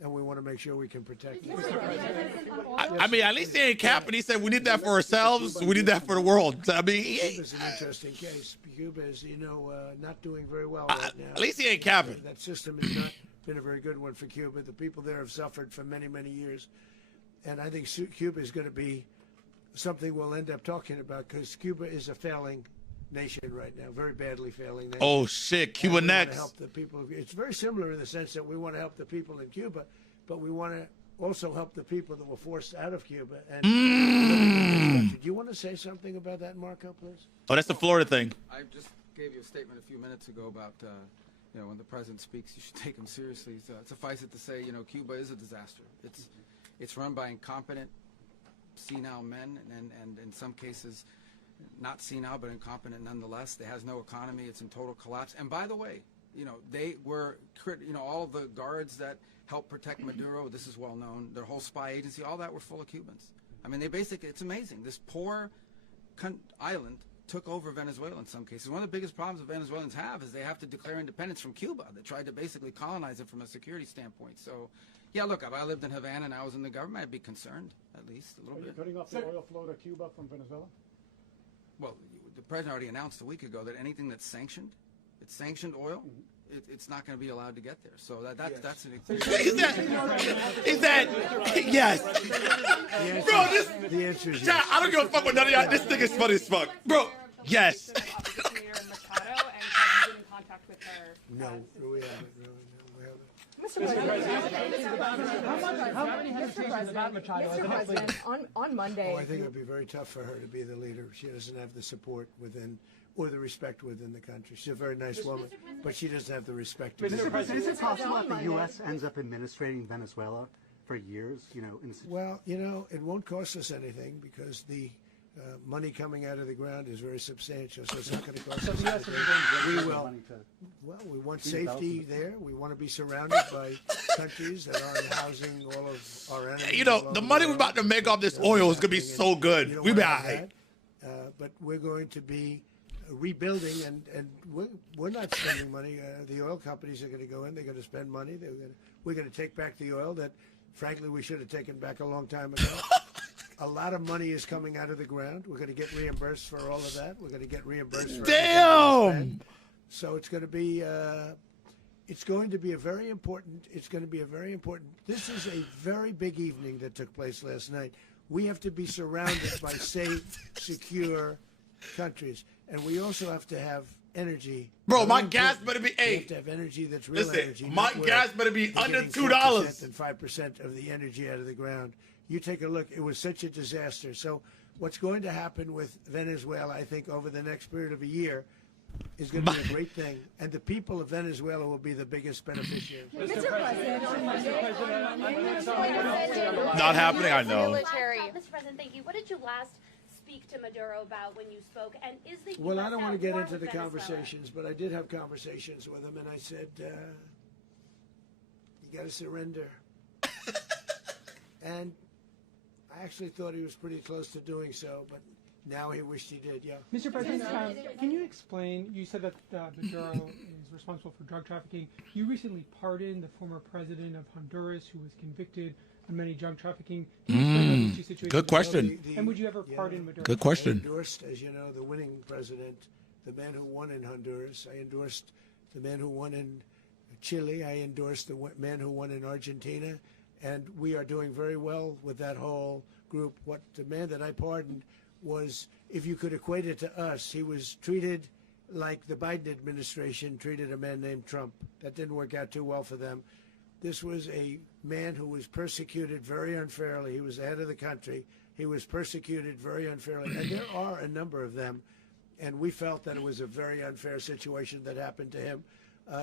And we want to make sure we can protect it. I mean, at least he ain't capping. He said we need that for ourselves. We need that for the world. So, I mean, Cuba's an interesting case. Cuba is, not doing very well right now. At least he ain't capping. That system has not been a very good one for Cuba. The people there have suffered for many, many years. And I think Cuba is going to be something we'll end up talking about because Cuba is a failing nation right now, very badly failing nation. Oh shit, Cuba next. Help the people. It's very similar in the sense that we want to help the people in Cuba, but we want to also help the people that were forced out of Cuba. And do you want to say something about that, Marco, please? Oh, that's the Florida thing. I just gave you a statement a few minutes ago about when the president speaks, you should take him seriously. So suffice it to say, Cuba is a disaster. It's run by incompetent, senile men, and in some cases. Not senile, but incompetent nonetheless. It has no economy. It's in total collapse. And by the way, they were, all of the guards that helped protect Maduro, this is well known, their whole spy agency, all that were full of Cubans. I mean, it's amazing. This poor island took over Venezuela in some cases. One of the biggest problems that Venezuelans have is they have to declare independence from Cuba. They tried to basically colonize it from a security standpoint. So, yeah, look, if I lived in Havana and I was in the government, I'd be concerned, at least a little bit. Are you cutting off the oil flow to Cuba from Venezuela? Well, the president already announced a week ago that anything that's sanctioned, it's sanctioned oil, it's not going to be allowed to get there. So that's an Is that yes? Bro, The answer is yes. I don't give a fuck what none of y'all. This thing is funny as fuck, bro. Yes. No, we haven't. Mr. President, on Monday. I think it would be very tough for her to be the leader. She doesn't have the support within or the respect within the country. She's a very nice woman, but she doesn't have the respect. Mr. President, is it possible that the U.S. ends up administrating Venezuela for years? Well, it won't cost us anything because the money coming out of the ground is very substantial, so it's not going to cost us anything. We will. Well, we want safety there. We want to be surrounded by countries that aren't housing all of our enemies. The money we're about to make off this oil is going to be so good. We be all right. But we're going to be rebuilding, and we're not spending money. The oil companies are going to go in. They're going to spend money. We're going to take back the oil that, frankly, we should have taken back a long time ago. A lot of money is coming out of the ground. We're going to get reimbursed for all of that. We're going to get reimbursed for damn. So it's going to be a very important. This is a very big evening that took place last night. We have to be surrounded by safe, secure countries, and we also have to have energy. Bro, my gas better be We have to have energy that's real energy. My gas better be under $2. And 5% of the energy out of the ground. You take a look. It was such a disaster. So what's going to happen with Venezuela, I think, over the next period of a year is going to be a great thing. And the people of Venezuela will be the biggest beneficiaries. Mr. President, not happening, I know. Mr. President, thank you. What did you last speak to Maduro about when you spoke? And is the Well, US I don't at want to get war into with the Venezuela? conversations, but I did have conversations with him, and I said, you got to surrender. And I actually thought he was pretty close to doing so, but now he wished he did, yeah. Mr. President, can you explain, you said that Maduro is responsible for drug trafficking. You recently pardoned the former president of Honduras who was convicted of many drug trafficking. Can you explain those two situations? Good question. And would you ever pardon Maduro? Good question. I endorsed, as you know, the winning president, the man who won in Honduras. I endorsed the man who won in Chile. I endorsed the man who won in Argentina. And we are doing very well with that whole group. What the man that I pardoned was, if you could equate it to us, he was treated like the Biden administration treated a man named Trump. That didn't work out too well for them. This was a man who was persecuted very unfairly. He was the head of the country. He was persecuted very unfairly. And there are a number of them. And we felt that it was a very unfair situation that happened to him.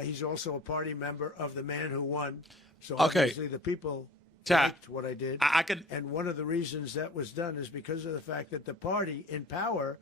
He's also a party member of the man who won. So obviously the people liked what I did. And one of the reasons that was done is because of the fact that the party in power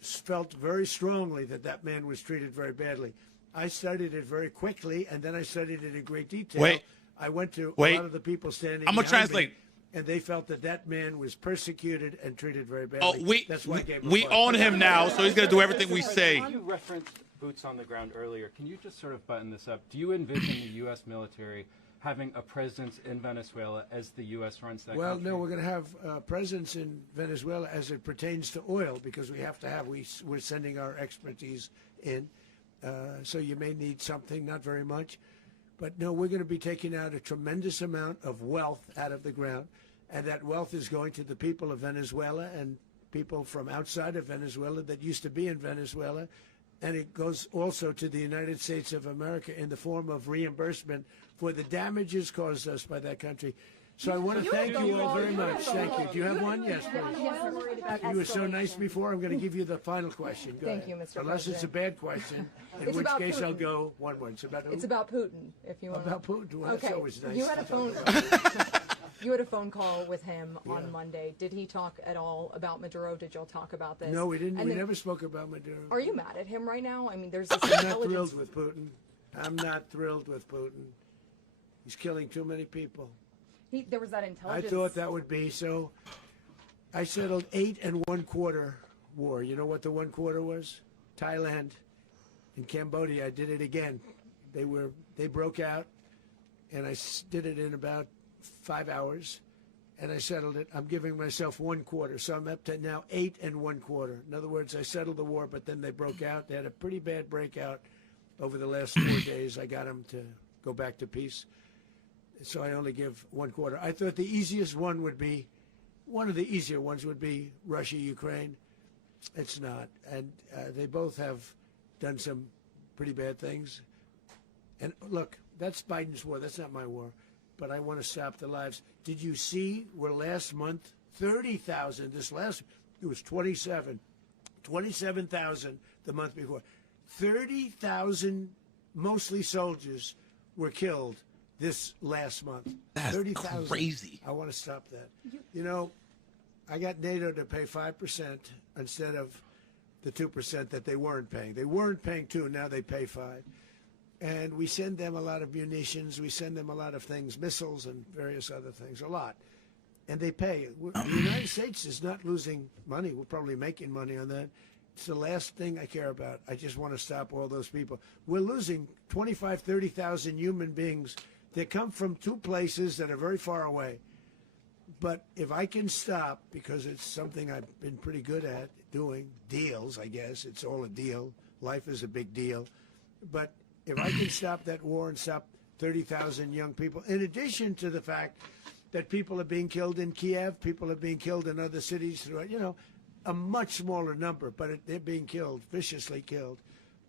felt very strongly that that man was treated very badly. I studied it very quickly, and then I studied it in great detail. I went to a lot of the people standing. I'm gonna translate. And they felt that that man was persecuted and treated very badly. That's why I gave him we own him now, so he's going to do everything we say. You referenced boots on the ground earlier. Can you just sort of button this up? Do you envision the U.S. military having a presence in Venezuela as the U.S. runs that country? Well, no, we're going to have a presence in Venezuela as it pertains to oil, because we have to have, we're sending our expertise in. So you may need something, not very much. But no, we're going to be taking out a tremendous amount of wealth out of the ground. And that wealth is going to the people of Venezuela and people from outside of Venezuela that used to be in Venezuela. And it goes also to the United States of America in the form of reimbursement for the damages caused us by that country. So I want to thank you all very much. Thank you. Do you have one? Yes, please. You were so nice before. I'm going to give you the final question. Go Thank ahead. you, Mr. Unless President. it's a bad question, in It's which about case I'll Putin. go one word. It's about who? It's about Putin, if you want. About Putin. Well, Okay. that's always nice. You had a to talk phone. about. You had a phone call with him on Monday. Did he talk at all about Maduro? Did y'all talk about this? No, we didn't. And We then- never spoke about Maduro. Are you mad at him right now? I mean, there's this I'm not intelligence. thrilled with Putin. I'm not thrilled with Putin. He's killing too many people. There was that I intelligence. thought that would be so. I settled 8 1/4 war. You know what the 1 quarter was? Thailand and Cambodia. I did it again. They broke out, and I did it in about 5 hours, and I settled it. I'm giving myself 1 quarter, so I'm up to now 8 1/4. In other words, I settled the war, but then they broke out. They had a pretty bad breakout over the last 4 days. I got them to go back to peace, so I only give 1 quarter. I thought the easiest one would be, one of the easier ones would be Russia, Ukraine. It's not, and they both have done some pretty bad things. And look, that's Biden's war. That's not my war. But I want to stop the lives. Did you see where last month, 30,000, it was 27,000 the month before. 30,000, mostly soldiers, were killed this last month. That's 30,000. crazy. I want to stop that. You know, I got NATO to pay 5% instead of the 2% that they weren't paying. They weren't paying 2, now they pay 5. And we send them a lot of munitions. We send them a lot of things, missiles and various other things, a lot. And they pay. The United States is not losing money. We're probably making money on that. It's the last thing I care about. I just want to stop all those people. We're losing 25, 30,000 human beings that come from 2 places that are very far away. But if I can stop, because it's something I've been pretty good at doing, deals, I guess. It's all a deal. Life is a big deal. But if I can stop that war and stop 30,000 young people, in addition to the fact that people are being killed in Kiev, people are being killed in other cities throughout, you know, a much smaller number, but they're being killed, viciously killed.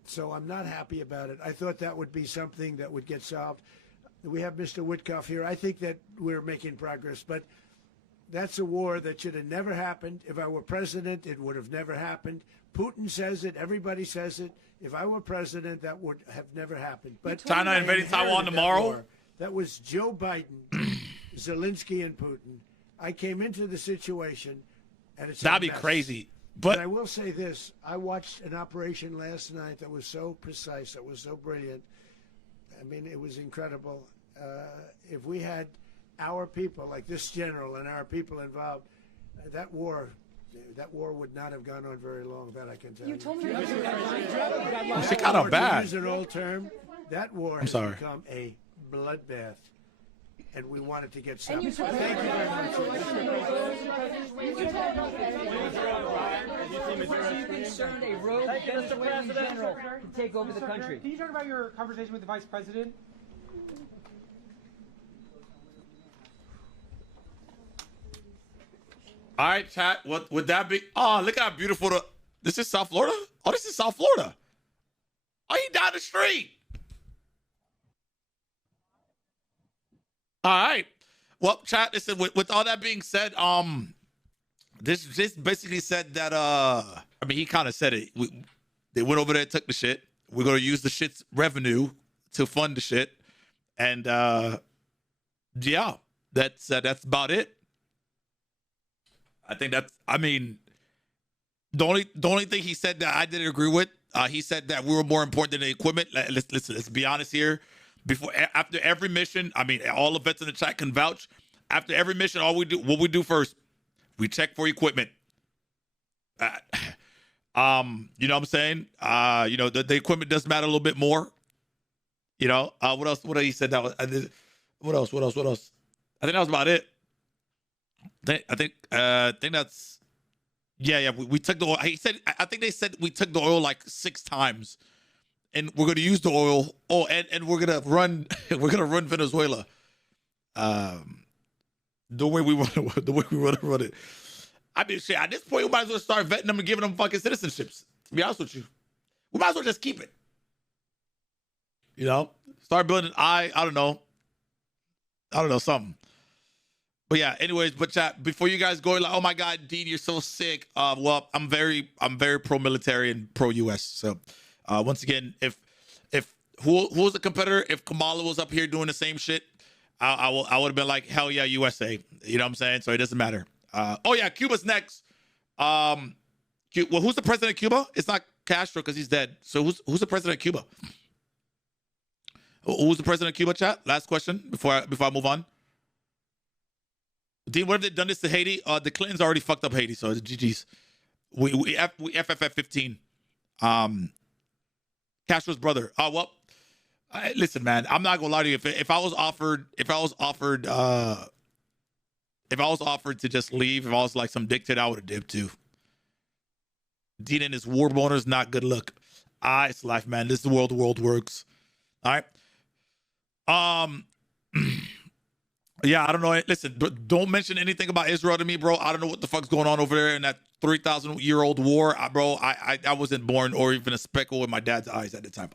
So I'm not happy about it. I thought that would be something that would get solved. We have Mr. Witkoff here. I think that we're making progress, but that's a war that should have never happened. If I were president, it would have never happened. Putin says it. Everybody says it. If I were president, that would have never happened. But China invading Taiwan tomorrow? That was Joe Biden, Zelensky, and Putin. I came into the situation, and it's that'd be mess. crazy. But I will say this. I watched an operation last night that was so precise, that was so brilliant. I mean, it was incredible. If we had our people, like this general and our people involved, that war would not have gone on very long, that I can tell you. You told me She kind of bad. To use an old term, that war has become a bloodbath, and we want it to get stopped. Thank you very much. Are you concerned a rogue Venezuelan general can take over the country? Can you talk about your conversation with the vice president? All right, chat. What would that be? Oh, look how beautiful this is South Florida? Oh, this is South Florida. Oh, he down the street. All right. Well, chat, listen, with all that being said, this basically said that I mean, he kind of said it. They went over there, took the shit. We're gonna use the shit's revenue to fund the shit. And yeah, that's about it. I think I mean, the only thing he said that I didn't agree with, he said that we were more important than the equipment. Let's be honest here. After every mission, I mean, all the vets in the chat can vouch. After every mission, what we do first, we check for equipment. You know what I'm saying? You know, the equipment does matter a little bit more. You know, what else? What he said that was. What else? I think that was about it. I think that's yeah. We took the oil. He said I think they said we took the oil like 6 times, and we're gonna use the oil. Oh, and we're gonna run Venezuela. The way we want to run it. I mean, shit. At this point, we might as well start vetting them and giving them fucking citizenships. To be honest with you, we might as well just keep it. You know, start building. I don't know something. But yeah, anyways, but chat, before you guys go like, oh my God, Dean, you're so sick. Well, I'm very pro-military and pro-US. So once again, if who was the competitor? If Kamala was up here doing the same shit, I would have been like, hell yeah, USA. You know what I'm saying? So it doesn't matter. Oh yeah, Cuba's next. Well, who's the president of Cuba? It's not Castro because he's dead. So who's the president of Cuba? Who's the president of Cuba, chat? Last question before I move on. Dean, what have they done this to Haiti? The Clintons already fucked up Haiti, so it's GG's. We FFF 15. Castro's brother. Listen, man, I'm not gonna lie to you. If I was offered to just leave, if I was like some dictator, I would have dipped too. Dean and his war boners, not good look. It's life, man. This is the world works. All right. Yeah, I don't know. Listen, don't mention anything about Israel to me, bro. I don't know what the fuck's going on over there in that 3,000-year-old war, bro. I wasn't born or even a speckle in my dad's eyes at the time.